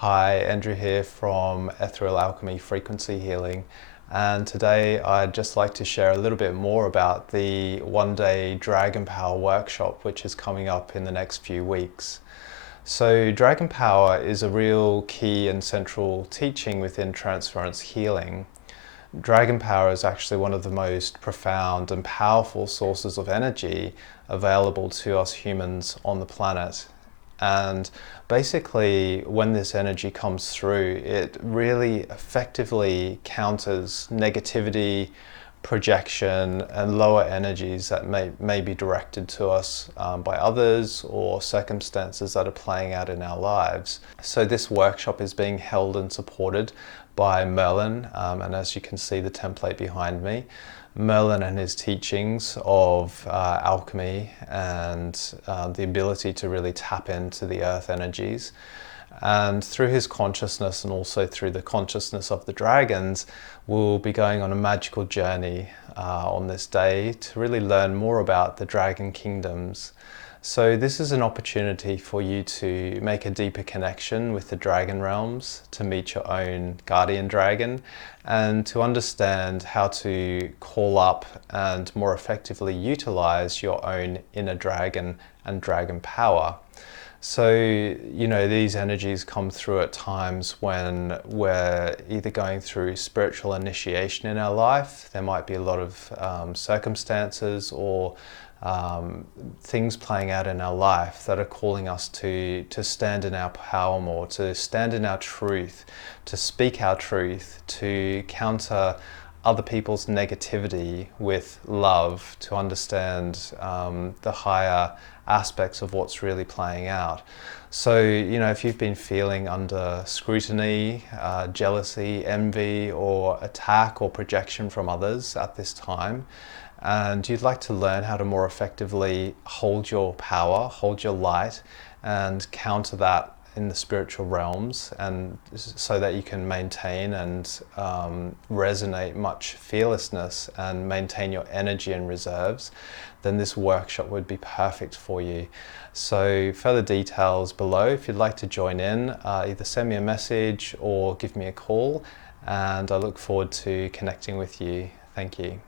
Hi, Andrew here from Ethereal Alchemy Frequency Healing, and today I'd just like to share a little bit more about the one-day Dragon Power workshop which is coming up in the next few weeks. So Dragon Power is a real key and central teaching within transference healing. Dragon Power is actually one of the most profound and powerful sources of energy available to us humans on the planet. And basically, when this energy comes through, it really effectively counters negativity, projection, and lower energies that may be directed to us by others or circumstances that are playing out in our lives. So this workshop is being held and supported by Merlin, and as you can see the template behind me, Merlin and his teachings of alchemy and the ability to really tap into the earth energies. And through his consciousness and also through the consciousness of the dragons, we'll be going on a magical journey on this day to really learn more about the dragon kingdoms. So this is an opportunity for you to make a deeper connection with the dragon realms, to meet your own guardian dragon, and to understand how to call up and more effectively utilize your own inner dragon and dragon power. So, these energies come through at times when we're either going through spiritual initiation in our life. There might be a lot of circumstances or things playing out in our life that are calling us to stand in our power more, to stand in our truth, to speak our truth, to counter other people's negativity with love, to understand the higher aspects of what's really playing out. So, if you've been feeling under scrutiny, jealousy, envy, or attack or projection from others at this time, and you'd like to learn how to more effectively hold your power, hold your light, and counter that in the spiritual realms, and so that you can maintain and resonate much fearlessness and maintain your energy and reserves, then this workshop would be perfect for you. So further details below. If you'd like to join in, either send me a message or give me a call, and I look forward to connecting with you. Thank you.